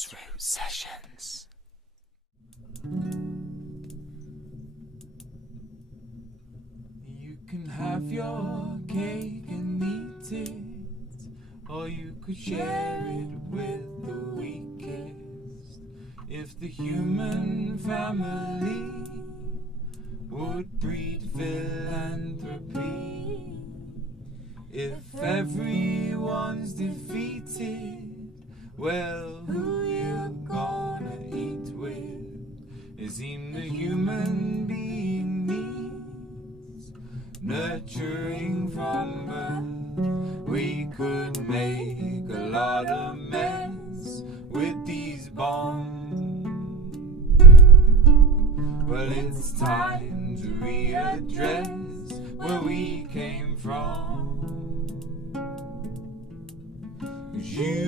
Grassroots Sessions. You can have your cake and eat it, or you could share it with the weakest. If the human family would breed philanthropy, if everyone's defeated, well, who you gonna eat with? It seems the human being needs nurturing from birth. We could make a lot of mess with these bombs. Well, it's time to readdress where we came from. 'Cause you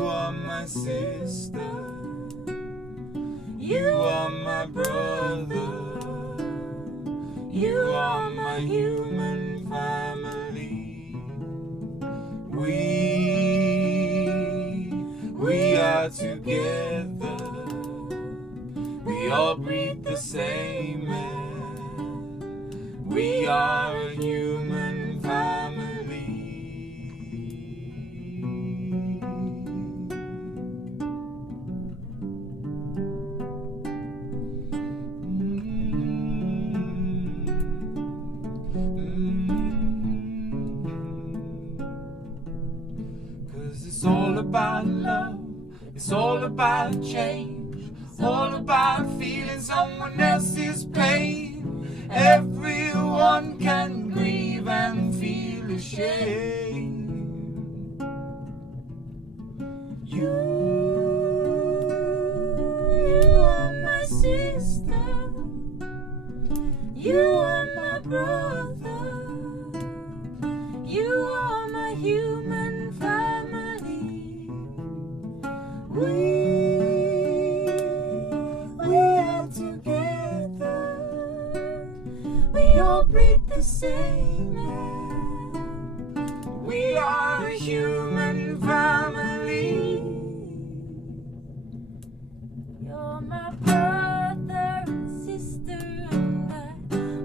are my sister, you are my brother, you are my human family. We are together, we all breathe the same air, we are a human family. It's all about love, it's all about change, all about feeling someone else's pain. Everyone can grieve and feel ashamed. You are my sister, you are my brother, you are my human family. We are together, we all breathe the same air, we are a human family. You're my brother and sister, and I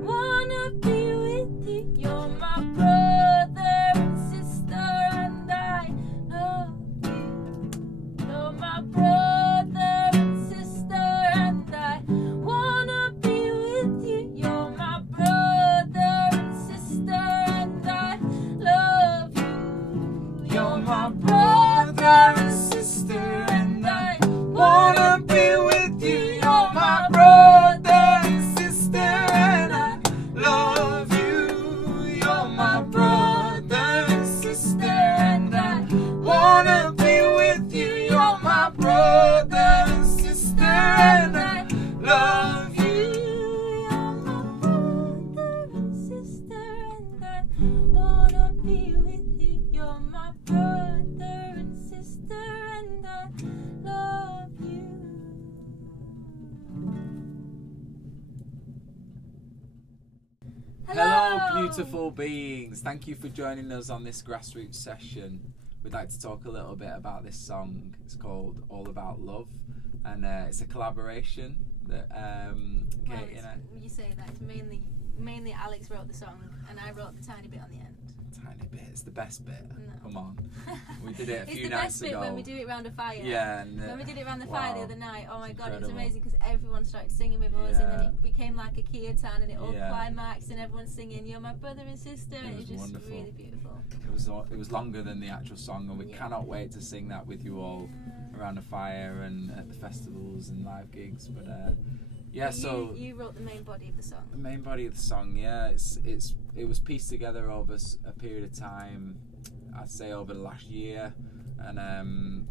wanna be with you. You're my brother and sister, and I love you. You're my brother and sister, and I wanna be with you. You're my brother and sister, and I love you. You're my brother and sister, and I wanna be with you. You're my brother and sister, and I love you. You're my brother and sister, and I wanna be with you. You're my brother and sister, and I love you. You're my brother and sister, and I wanna be with you. You're my brother and sister, and I love you. Hello, beautiful beings. Thank you for joining us on this grassroots session. We'd like to talk a little bit about this song. It's called All About Love, and it's a collaboration that Well, you say that it's mainly Alex wrote the song, and I wrote the tiny bit on the end. tiny bit. It's the best bit. No. Come on, we did it a few It's the nights best ago. bit when we do it round a fire. Yeah, and, when we did it round the fire the wow, other night, oh my it's god, it was incredible. amazing because everyone started singing with us, and then Yeah. it became like a kirtan, and it all Yeah. climaxed, and everyone's singing, "You're my brother and sister," and it was just wonderful. really beautiful. It was longer than the actual song, and we Yeah. cannot wait to sing that with you all around a fire and at the festivals and live gigs. But yeah, But so you wrote the main body of the song. the main body of the song, yeah, it was pieced together over a period of time, I'd say over the last year, and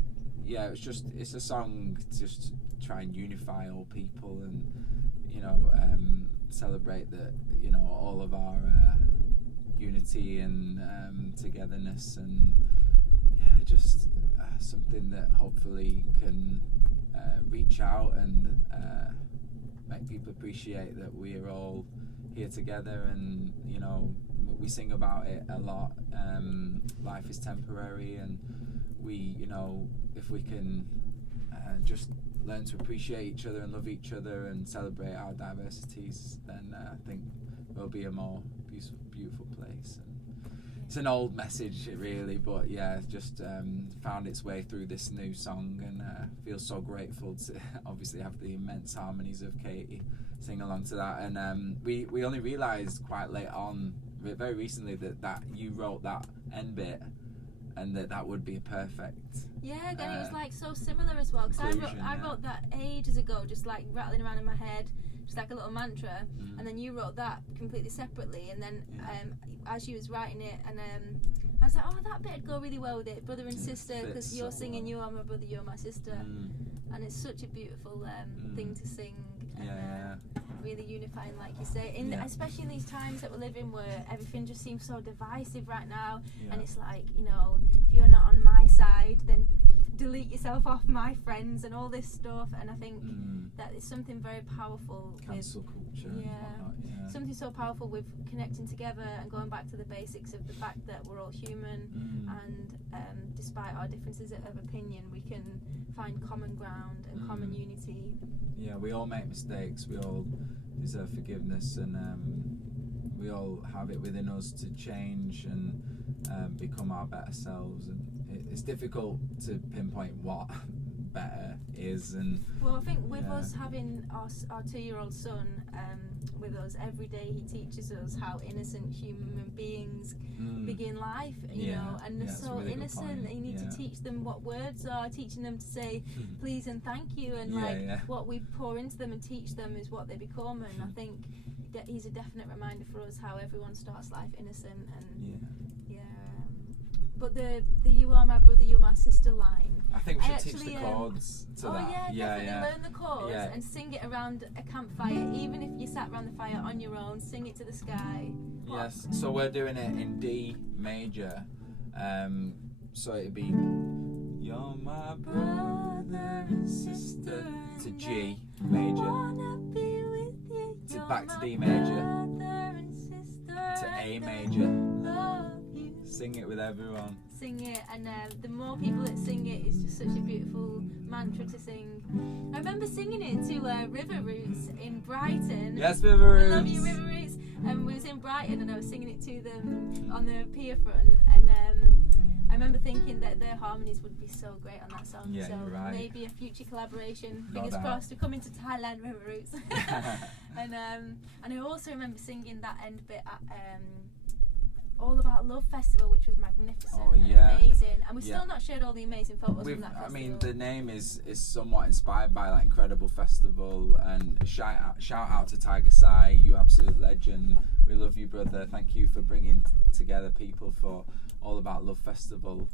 yeah, it's a song to just try and unify all people, and celebrate that, all of our unity and togetherness, and yeah, just something that hopefully can reach out and make people appreciate that we are all here together, and we sing about it a lot. Life is temporary, and we, you know, if we can just learn to appreciate each other and love each other and celebrate our diversities, then I think we'll be a more beautiful place. And it's an old message, really, but yeah, it's just found its way through this new song, and feel so grateful to obviously have the immense harmonies of Katie sing along to that. And we only realised quite late on, very recently, that you wrote that end bit, and that would be perfect. Yeah, and it was like so similar as well, because I wrote that ages ago, just like rattling around in my head, just like a little mantra, and then you wrote that completely separately, and then as you was writing it, and I was like, oh, that bit'd go really well with it, brother and sister, because you're singing, you are my brother, you're my sister, and it's such a beautiful thing to sing, and really unifying, like you say, especially in these times that we're living, where everything just seems so divisive right now, and it's like, you know, if you're not on my side, then delete yourself off my friends and all this stuff. And I think that is something very powerful. Cancel culture. Something so powerful with connecting together and going back to the basics of the fact that we're all human, and despite our differences of opinion, we can find common ground and common unity. Yeah, we all make mistakes, we all deserve forgiveness, and we all have it within us to change and become our better selves. And it's difficult to pinpoint what better is. And well, I think with us having our 2-year-old son with us every day, he teaches us how innocent human beings begin life, you know, and they're so really innocent. You need to teach them what words are, teaching them to say please and thank you, and what we pour into them and teach them is what they become. And I think that he's a definite reminder for us how everyone starts life innocent. And but the you are my brother, you're my sister line, I think we should teach the chords to that. Definitely learn the chords and sing it around a campfire, even if you sat around the fire on your own. Sing it to the sky. Yes, so we're doing it in D major, so it'd be you're my brother and sister to G major, to back to D major, to A major. Sing it with everyone. Sing it, and the more people that sing it, it's just such a beautiful mantra to sing. I remember singing it to River Roots in Brighton. Yes, River Roots. I love you, River Roots. And we was in Brighton, and I was singing it to them on the pier front, and I remember thinking that their harmonies would be so great on that song. Yeah, so you're right. Maybe a future collaboration. No Fingers doubt. crossed to come into Thailand, River Roots. And I also remember singing that end bit at All About Love Festival, which was magnificent. And amazing. And we've still not shared all the amazing photos from that festival. I mean, the name is somewhat inspired by that incredible festival, and shout out to Tiger Sai, you absolute legend. We love you, brother. Thank you for bringing together people for All About Love Festival.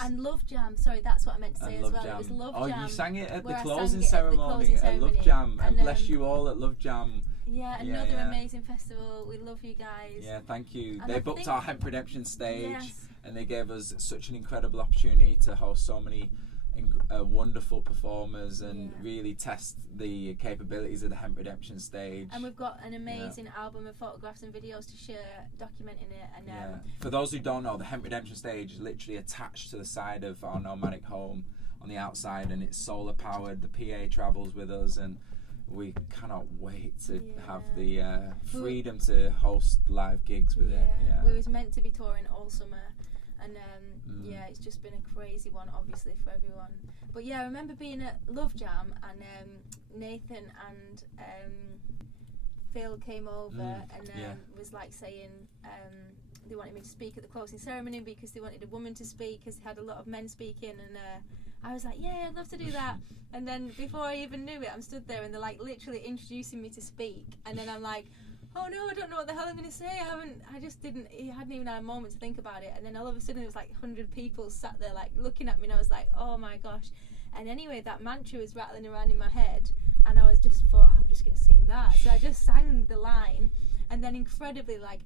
And Love Jam, sorry, that's what I meant to say as well. Jam. It was Love Jam. Oh, you sang it at the where closing I sang it ceremony at Love Jam. And bless you all at Love Jam. Yeah, another amazing festival. We love you guys. Yeah, thank you. And they booked our Hemp Redemption stage, and they gave us such an incredible opportunity to host so many wonderful performers and really test the capabilities of the Hemp Redemption stage. And we've got an amazing album of photographs and videos to share documenting it. And for those who don't know, the Hemp Redemption stage is literally attached to the side of our nomadic home on the outside, and it's solar powered. The PA travels with us, and we cannot wait to have the freedom to host live gigs with it. We was meant to be touring all summer, and it's just been a crazy one, obviously, for everyone. But I remember being at Love Jam, and Nathan and Phil came over and was like saying they wanted me to speak at the closing ceremony because they wanted a woman to speak, because they had a lot of men speaking, and I was like, yeah, I'd love to do that. And then before I even knew it, I'm stood there and they're like literally introducing me to speak, and then I'm like, oh no, I don't know what the hell I'm going to say. I hadn't even had a moment to think about it. And then all of a sudden it was like 100 people sat there like looking at me, and I was like, oh my gosh. And anyway, that mantra was rattling around in my head, and I was just thought I'm just going to sing that, so I just sang the line, and then incredibly like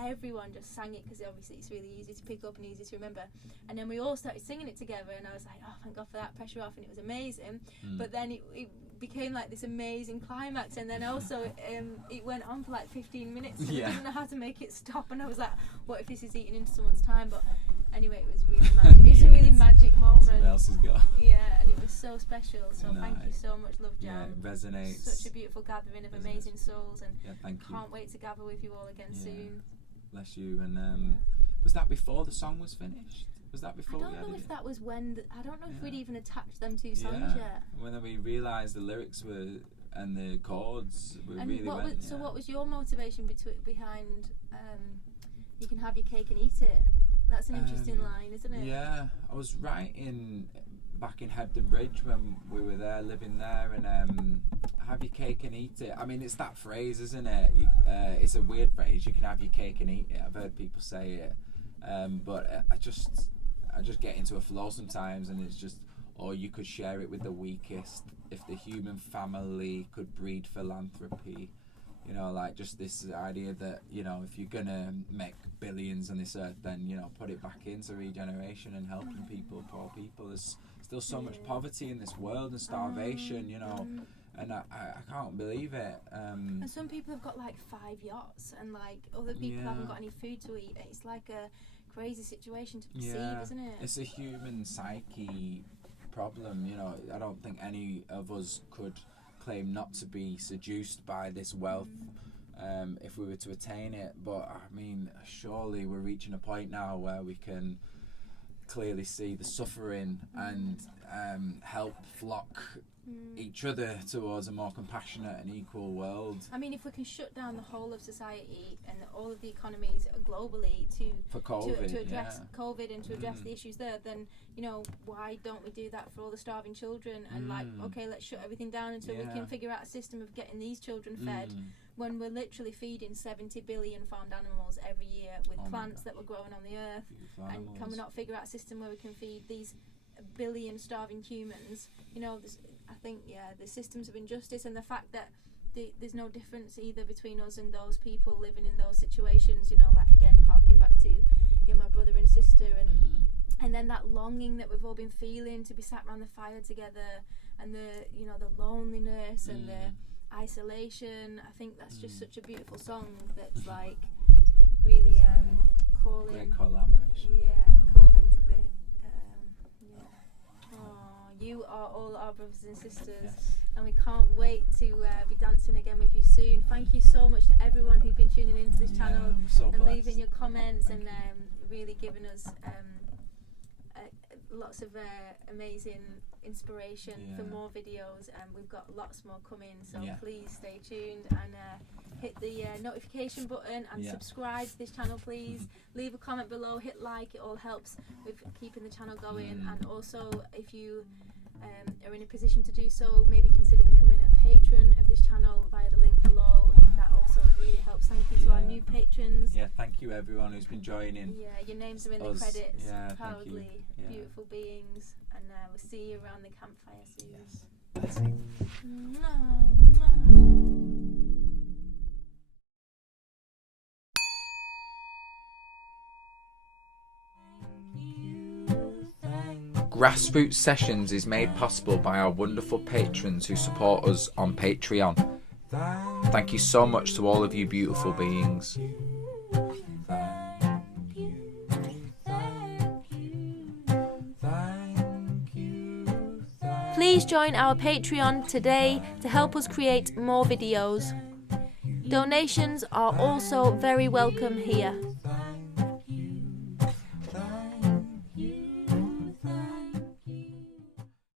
everyone just sang it, because obviously it's really easy to pick up and easy to remember, and then we all started singing it together, and I was like, oh, thank God for that, pressure off, and it was amazing. But then it became like this amazing climax, and then also it went on for like 15 minutes, and I didn't know how to make it stop, and I was like, what if this is eating into someone's time? But anyway, it was really magic. It was a really magic moment. Someone else has got. Yeah, and it was so special. So thank you so much, Love Jam. Yeah, it resonates. Such a beautiful gathering of amazing souls, and thank you. Can't wait to gather with you all again soon. Bless you. And was that before the song was finished? Was that before? I don't know if that was when. I don't know if we'd even attached them two songs yet. When we realised the lyrics were and the chords were and really went. So what was your motivation behind? You can have your cake and eat it. That's an interesting line, isn't it? Yeah, I was writing back in Hebden Bridge when we were there, living there, and have your cake and eat it. I mean, it's that phrase, isn't it? It's a weird phrase. You can have your cake and eat it. I've heard people say it, but I just get into a flow sometimes, and it's just, or you could share it with the weakest. If the human family could breed philanthropy. You know, like just this idea that, you know, if you're gonna make billions on this earth, then, you know, put it back into regeneration and helping people, poor people. There's still so much poverty in this world and starvation, you know, and I can't believe it. And some people have got like 5 yachts, and like other people haven't got any food to eat. It's like a crazy situation to perceive, isn't it? It's a human psyche problem, you know. I don't think any of us could claim not to be seduced by this wealth if we were to attain it, but I mean, surely we're reaching a point now where we can clearly see the suffering and help flock each other towards a more compassionate and equal world. I mean, if we can shut down the whole of society and all of the economies globally to address COVID and to address the issues there, then, you know, why don't we do that for all the starving children? And like, okay, let's shut everything down until we can figure out a system of getting these children fed, when we're literally feeding 70 billion farmed animals every year with plants that were growing on the earth. And can we not figure out a system where we can feed these billion starving humans? You know, I think, the systems of injustice, and the fact that there's no difference either between us and those people living in those situations, you know, like, again, harking back to, you know, my brother and sister, and then that longing that we've all been feeling to be sat around the fire together, and the, you know, the loneliness and the isolation. I think that's just such a beautiful song that's like really calling. Great collaboration. Calling to the you are all our brothers and sisters, and we can't wait to be dancing again with you soon. Thank you so much to everyone who's been tuning into this channel and leaving your comments and really giving us lots of amazing inspiration for more videos, and we've got lots more coming, so please stay tuned and hit the notification button and subscribe to this channel, please. Leave a comment below, hit like, it all helps with keeping the channel going. And also, if you are in a position to do so, maybe consider becoming a patron of this channel via the link below. That also really helps. Thank you to our new patrons. Thank you everyone who's been joining. Your names are in the credits. Proudly, beautiful beings, and we'll see you around the campfire soon. Grassroots Sessions is made possible by our wonderful patrons who support us on Patreon. Thank you so much to all of you beautiful beings. Please join our Patreon today to help us create more videos. Donations are also very welcome here.